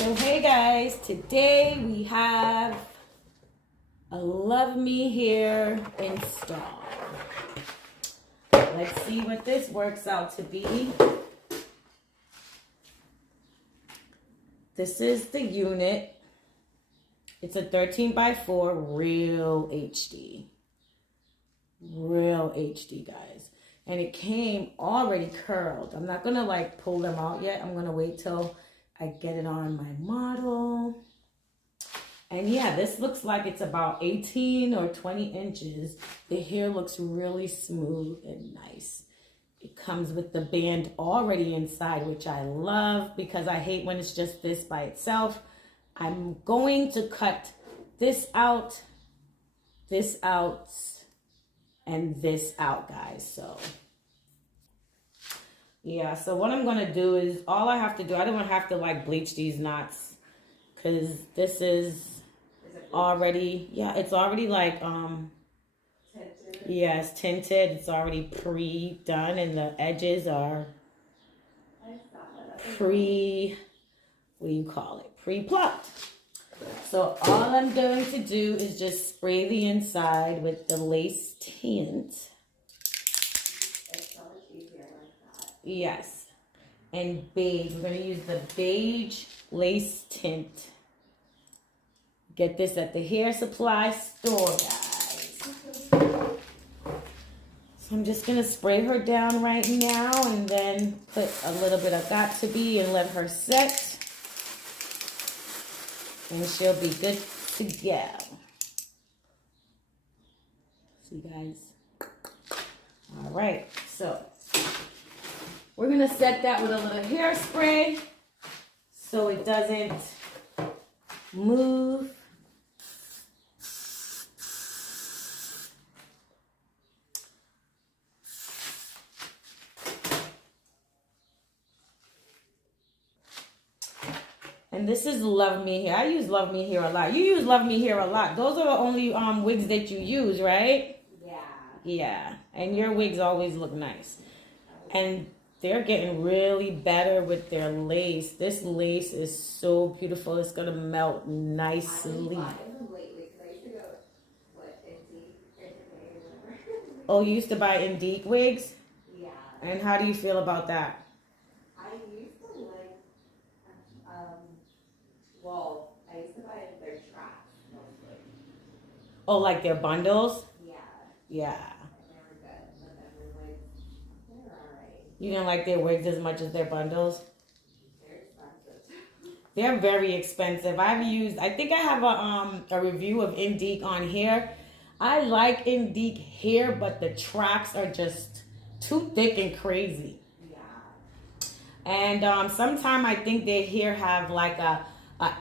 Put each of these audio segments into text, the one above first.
So hey guys, today we have a Luvme here installed. Let's see what this works out to be. This is the unit. It's a 13x4 real HD. Real HD, guys. And it came already curled. I'm not gonna like pull them out yet. I'm gonna wait till I get it on my model. And yeah, this looks like it's about 18 or 20 inches. The hair looks really smooth and nice. It comes with the band already inside, which I love because I hate when it's just this by itself. I'm going to cut this out, and this out, guys. So yeah, so what I'm gonna do is, all I have to do, I don't have to like bleach these knots because this is already, yeah, it's already like, tinted. Yeah, it's tinted. It's already pre-done and the edges are what do you call it? Pre-plucked. So all I'm going to do is just spray the inside with the lace tint. Yes, and beige. We're going to use the beige lace tint. Get this at the hair supply store, guys. So I'm just going to spray her down right now and then put a little bit of Got2b and let her set. And she'll be good to go. See, guys? All right, so we're going to set that with a little hairspray so it doesn't move. And this is Luvme hair. I use Luvme hair a lot. You use Luvme hair a lot. Those are the only wigs that you use, right? Yeah. Yeah. And your wigs always look nice. And they're getting really better with their lace. This lace is so beautiful. It's going to melt nicely. I've been buying them lately because I used to go, Indeed, Oh, you used to buy Indeed wigs? Yeah. And how do you feel about that? I used to like, I used to buy their tracks mostly. Oh, like their bundles? Yeah. Yeah. They were good, but then their wigs, they're alright. You didn't like their wigs as much as their bundles? They're expensive. They're very expensive. I think I have a review of Indique on here. I like Indique hair, but the tracks are just too thick and crazy. Yeah. And sometimes I think their hair have like a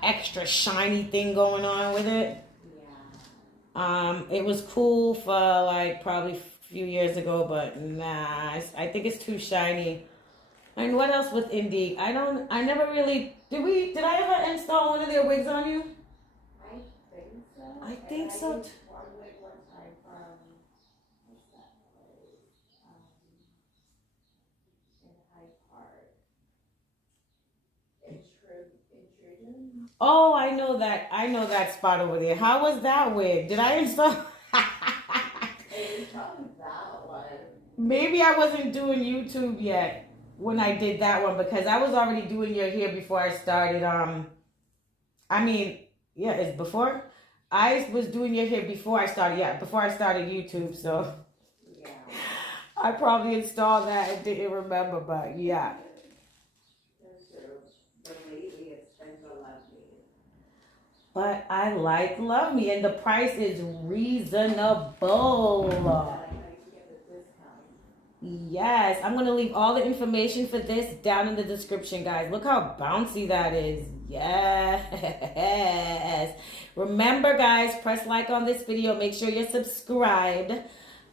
extra shiny thing going on with it. Yeah. It was cool for like probably a few years ago, but nah, I think it's too shiny. And what else with Indique? I never really, did I ever install one of their wigs on you? I think so. I think so. Used one wig one time from, what's that place? In Hyde Park. Intrusion? Oh, I know that spot over there. How was that wig? Did I install? It was probably that one. Maybe I wasn't doing YouTube yet when I did that one because I was already doing your hair before I started. It's before. I was doing your hair before I started. Yeah, before I started YouTube. So Yeah. I probably installed that and didn't remember, but yeah. That's true. But lately it's been so lovely. But I like Luvme and the price is reasonable. I like how you get the discount. Yes, I'm going to leave all the information for this down in the description, guys. Look how bouncy that is. Yes. Remember, guys, press like on this video. Make sure you're subscribed.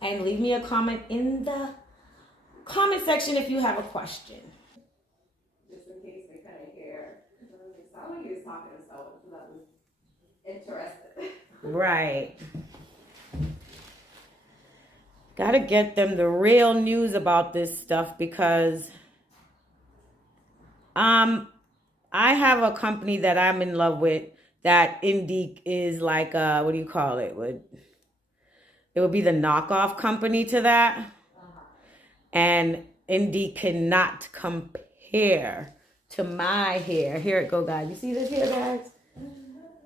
And leave me a comment in the comment section if you have a question. Just in case we couldn't hear. It sounded like he was talking to someone, so that was interesting. Right. Gotta get them the real news about this stuff because I I have a company that I'm in love with that Indie is like, what do you call it? It would be the knockoff company to that. And Indie cannot compare to my hair. Here it go, guys. You see this here, guys?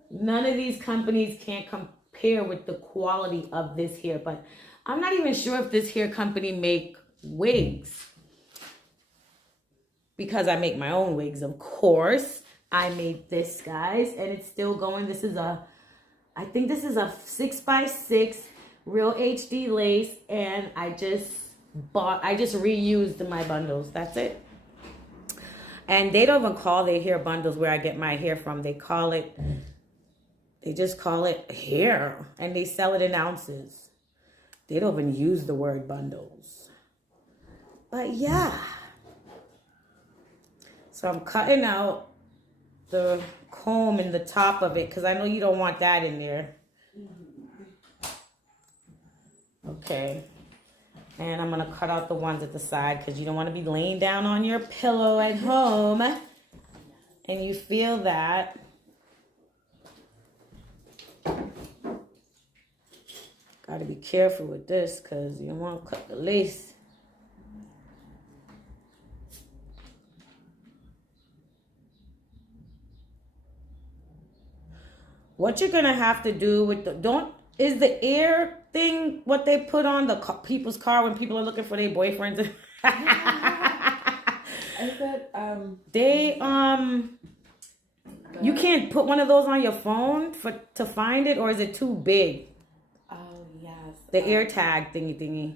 None of these companies can compare with the quality of this hair. But I'm not even sure if this hair company make wigs. Because I make my own wigs, of course. I made this, guys, and it's still going. This is I think this is a 6x6 real HD lace, and I just reused my bundles. That's it. And they don't even call their hair bundles where I get my hair from. They just call it hair, and they sell it in ounces. They don't even use the word bundles. But yeah. So I'm cutting out the comb in the top of it because I know you don't want that in there. Okay. And I'm going to cut out the ones at the side because you don't want to be laying down on your pillow at home. And you feel that. Got to be careful with this because you don't want to cut the lace. What you're gonna have to do with is the air thing what they put on the people's car when people are looking for their boyfriends? You can't put one of those on your phone to find it, or is it too big? Oh yes. The air tag thingy.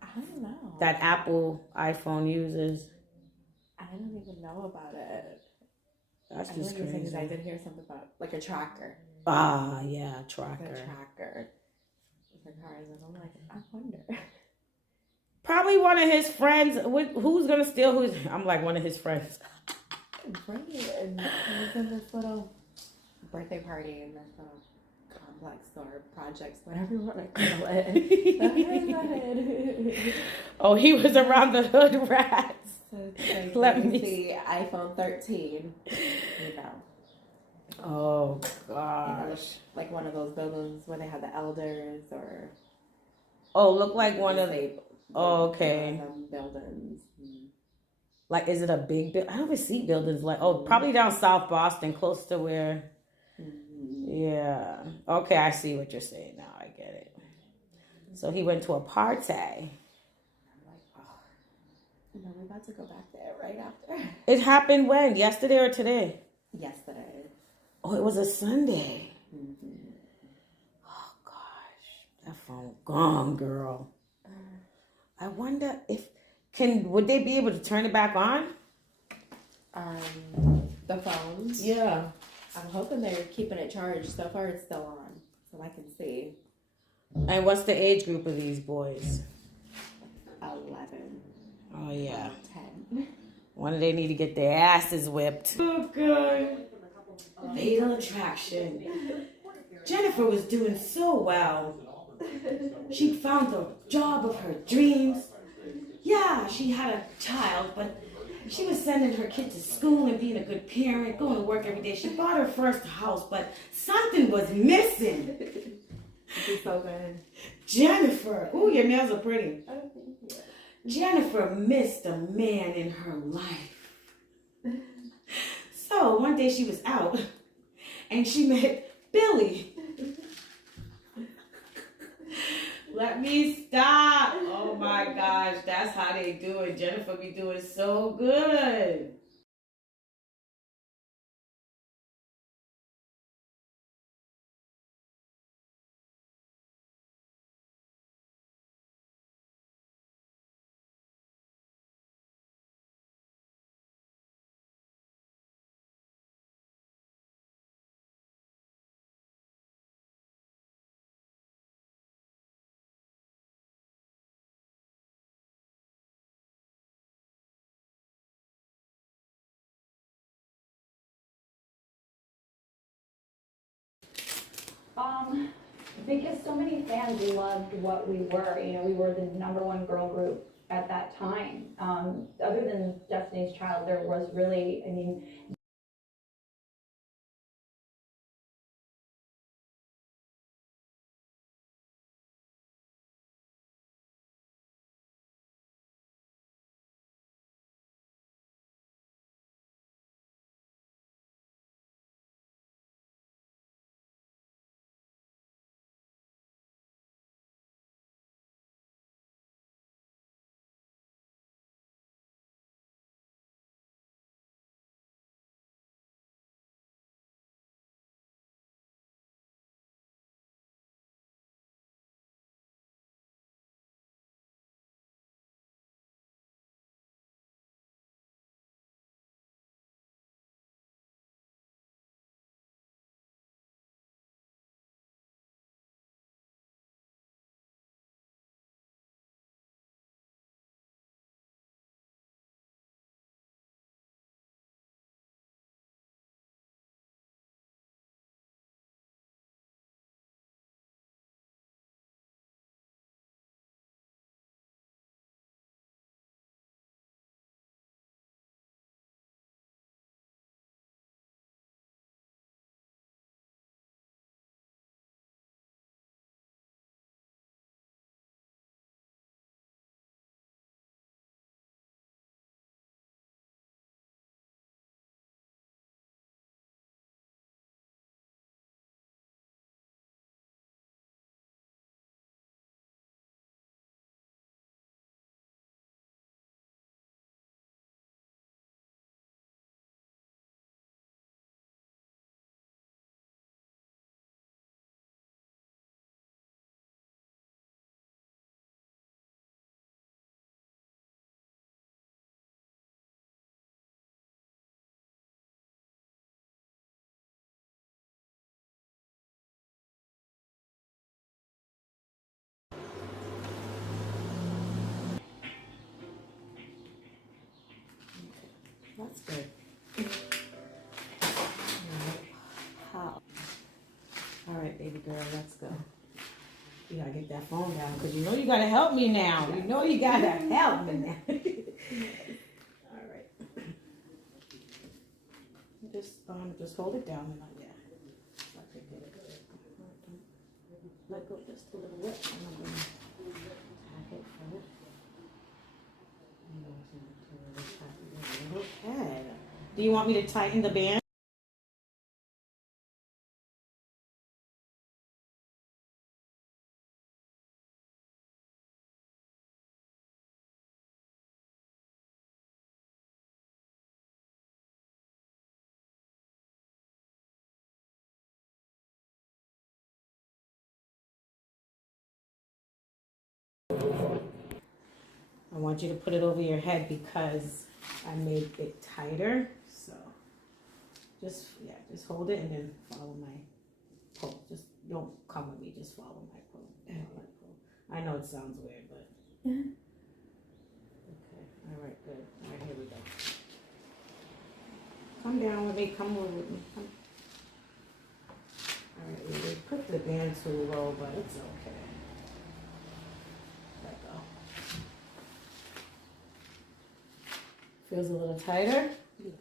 I don't know. That Apple iPhone uses. I don't even know about it. That's just crazy. Because I did hear something about like a tracker. Ah, yeah, tracker. The tracker. The cars, and I'm like, I wonder. Probably one of his friends. Who's gonna steal who's? I'm like one of his friends. Right, and he was in this little birthday party in this little complex or projects, whatever you want to call it. Oh, he was around the hood rats. Like, Let me see iPhone 13. You know. Oh gosh. You know, like one of those buildings where they have the elders or. Oh, look like one of the. Oh, okay. Buildings. Like, is it a big building? I don't even see buildings like. Oh, probably down South Boston, close to where. Yeah. Okay, I see what you're saying now. I get it. So he went to a party. No, we're about to go back there right after. It happened when? Yesterday or today? Yesterday. Oh, it was a Sunday. Oh, gosh. That phone gone, girl. I wonder would they be able to turn it back on? The phones? Yeah. I'm hoping they're keeping it charged. So far it's still on. So I can see. And what's the age group of these boys? 11. Oh, yeah. 10. One of they need to get their asses whipped. Oh, God. Fatal attraction. Jennifer was doing so well. She found the job of her dreams. Yeah, she had a child, but she was sending her kid to school and being a good parent, going to work every day. She bought her first house, but something was missing. She's so good. Jennifer. Ooh, your nails are pretty. Jennifer missed a man in her life. So one day she was out and she met Billy. Let me stop. Oh my gosh, that's how they do it. Jennifer be doing so good. Because so many fans loved what we were. You know, we were the #1 girl group at that time. Other than Destiny's Child, there was really, I mean, That's good. How? All right, baby girl, let's go. You gotta get that phone down because you know you gotta help me now. You know you gotta help me now. All right. Just hold it down and not yet. Okay, good. Let go just a little bit. And I'm gonna tack it first. Okay. Do you want me to tighten the band? I want you to put it over your head because I made it tighter. So just hold it and then follow my pull. Just don't come with me, just follow my pull. I know it sounds weird, but okay. All right, good. All right, here we go. Come down with me, come over with me. Come. All right, we put the band too low, but it's okay. Let go. Feels a little tighter? Yeah.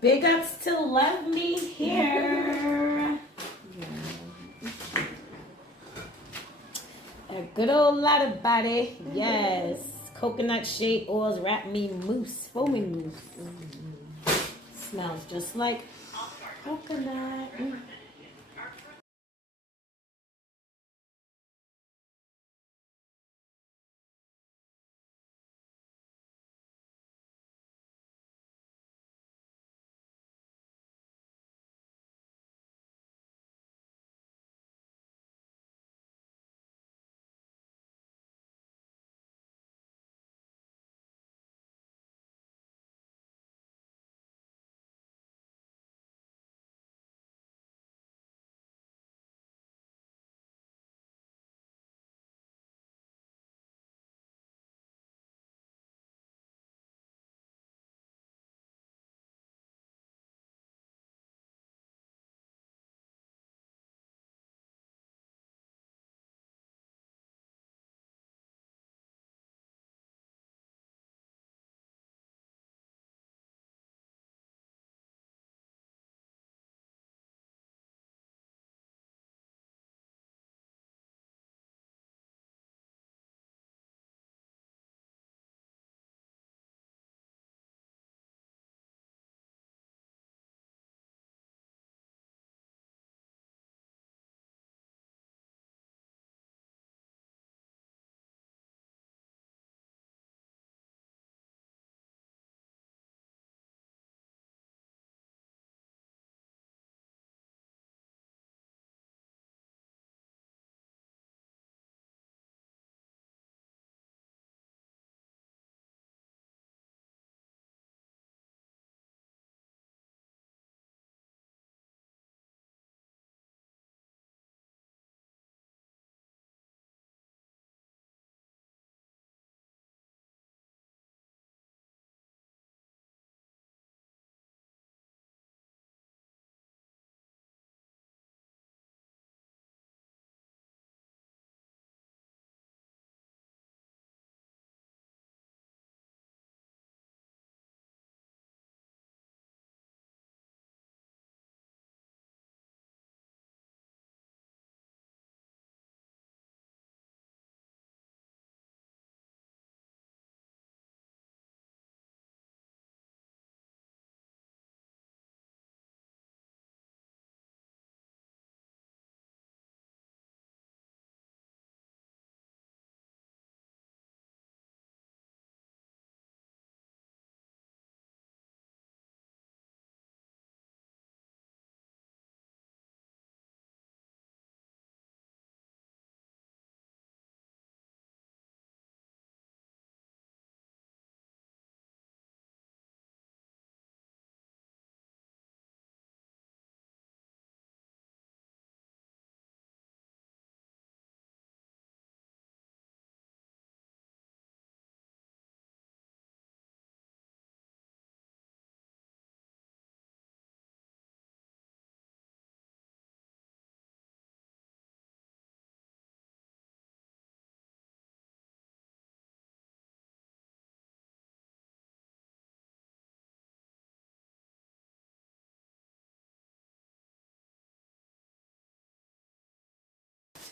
Big ups to Lovely here. A good old lot of body. Yes. Coconut shade oils wrap me mousse. Foamy mousse. Smells just like coconut.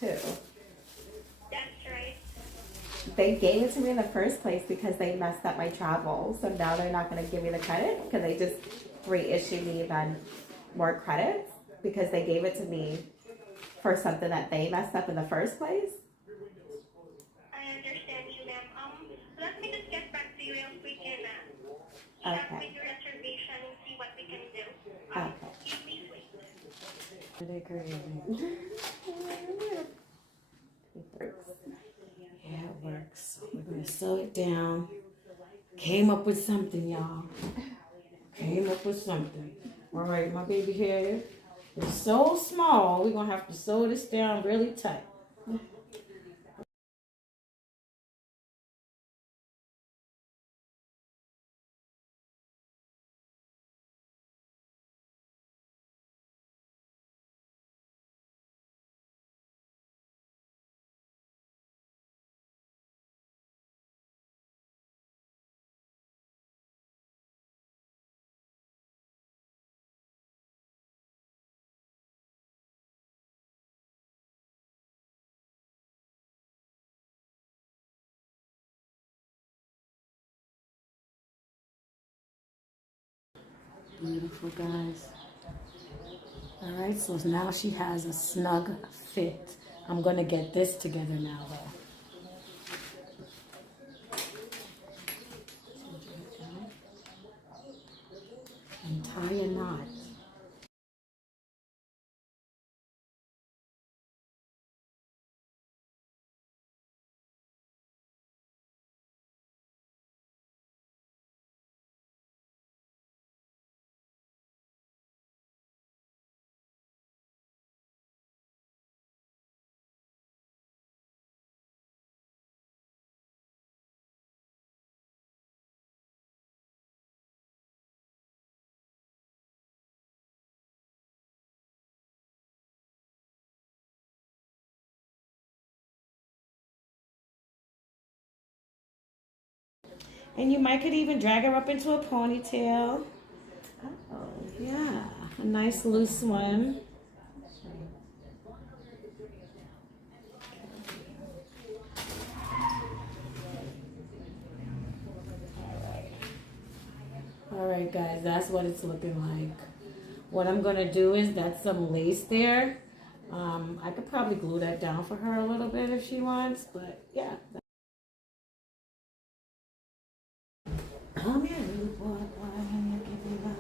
too. That's right. They gave it to me in the first place because they messed up my travel. So now they're not going to give me the credit because they just reissued me then more credits because they gave it to me for something that they messed up in the first place. I understand you, ma'am. Let me just get back to you real quick and check Okay. with your reservation and see what we can do. Okay. You please wait. They're crazy. Yeah, it works. We're gonna sew it down. Came up with something, y'all. Came up with something. All right, my baby hair is so small. We're gonna have to sew this down really tight. Beautiful, guys. All right, so now she has a snug fit. I'm gonna get this together now, though. And tie a knot. And you might could even drag her up into a ponytail. Oh. Yeah, a nice loose one. All right, guys, that's what it's looking like. What I'm gonna do is that's some lace there. I could probably glue that down for her a little bit if she wants, but yeah. Come here, little boy, give me love.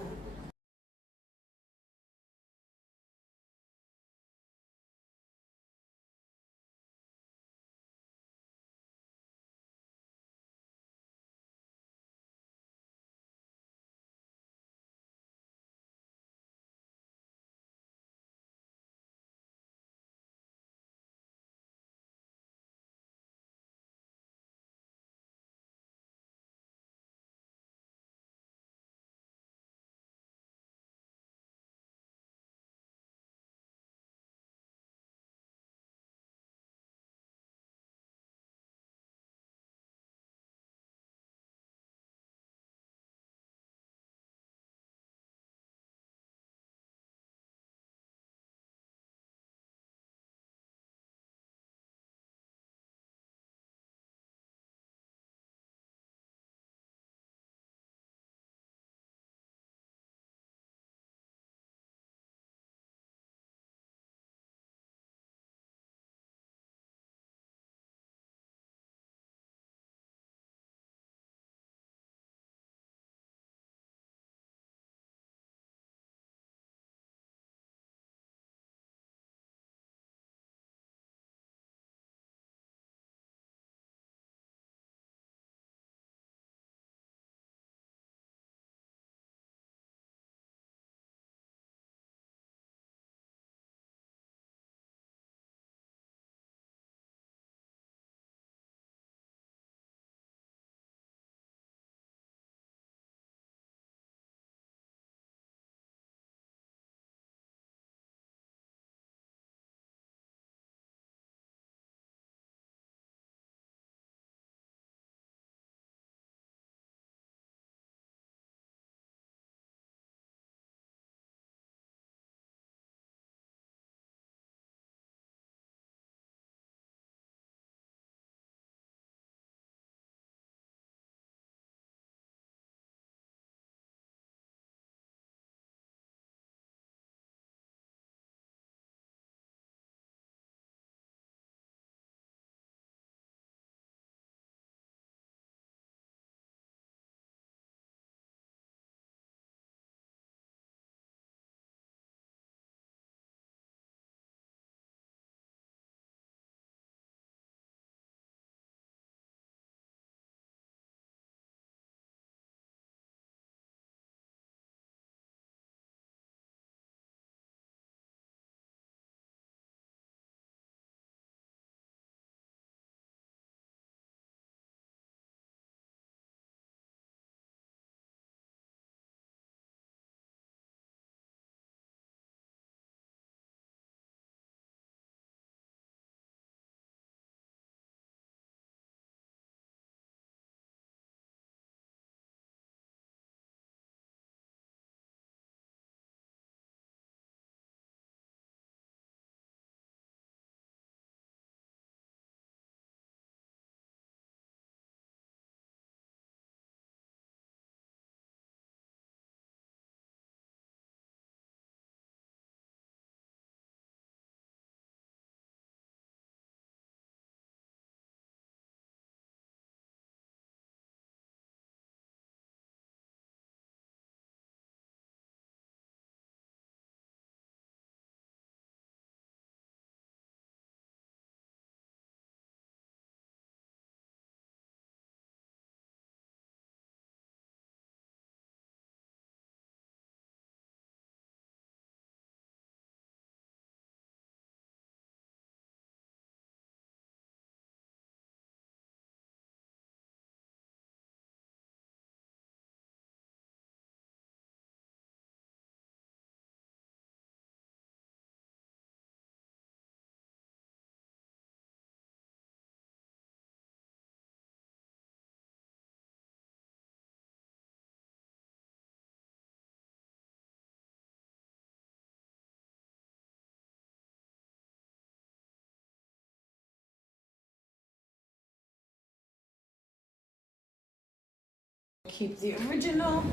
Keep the original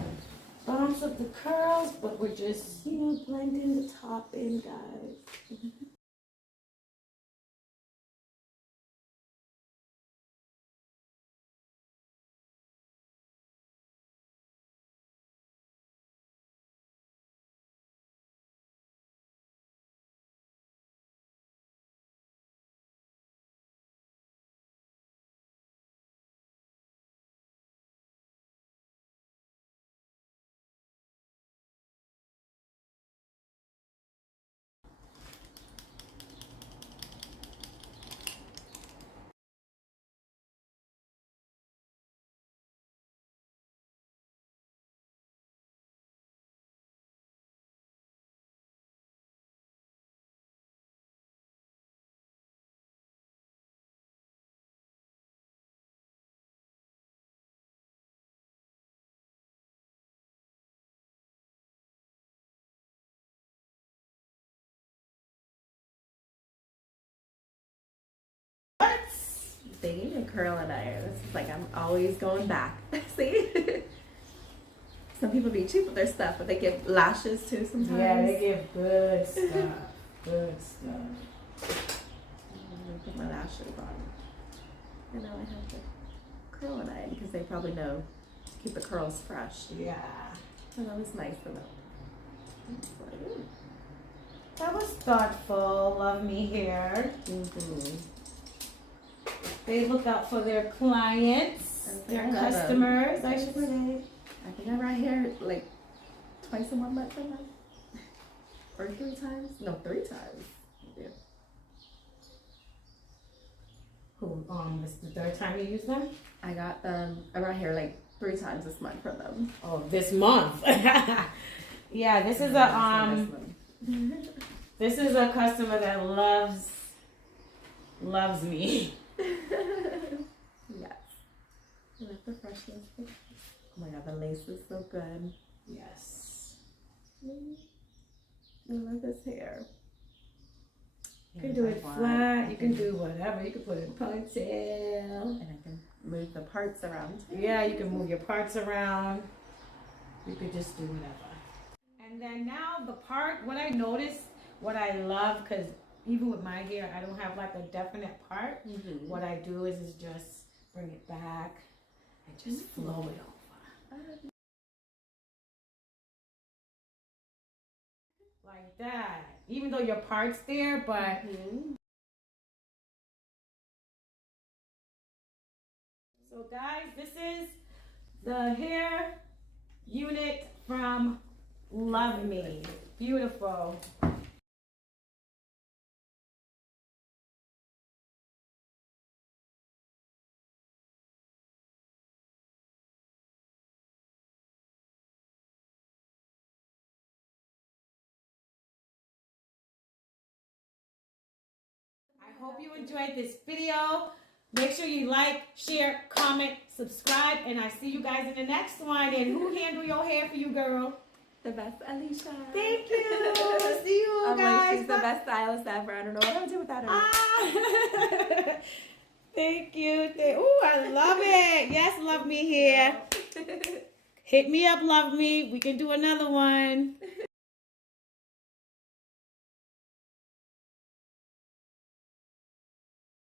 bumps of the curls, but we're just, you know, blending the top in, guys. They gave me a curling iron. It's like I'm always going back. See? Some people be cheap with their stuff, but they give lashes too sometimes. Yeah, they give good stuff. Good stuff. I'm gonna put my lashes on. And now I have the curling iron because they probably know to keep the curls fresh. Yeah. And that was nice of them. It's like, ooh. That was thoughtful. Love me hair. Mm-hmm. They look out for their clients, their I love them. customers, I should say. I think I ride hair like twice a month for them. Or 3 times? No, 3 times. Yeah. Who, this is the 3rd time you use them? I got them. I ride hair like 3 times this month from them. Oh, this month. Yeah, this is this is a customer that loves me. Yes. I love the freshness. Oh my god, the lace is so good. Yes. I love this hair. You can do it flat, you can do whatever, you can put it in ponytail. And I can move the parts around too. Yeah, you can move your parts around. You could just do whatever. And then now the part, what I noticed, what I love, because even with my hair, I don't have like a definite part. Mm-hmm. What I do is just bring it back and just flow it over. Like that. Even though your part's there, but Mm-hmm. so guys, this is the hair unit from Luvme. Beautiful. I hope you enjoyed this video. Make sure you like, share, comment, subscribe, and I see you guys in the next one. And who handle your hair for you, girl? The best Alicia. Thank you. See you I'm guys. like, she's the best stylist ever. I don't know what I would do without her. Ah. Thank you. Ooh, I love it. Yes, love me here. Hit me up, love me. We can do another one.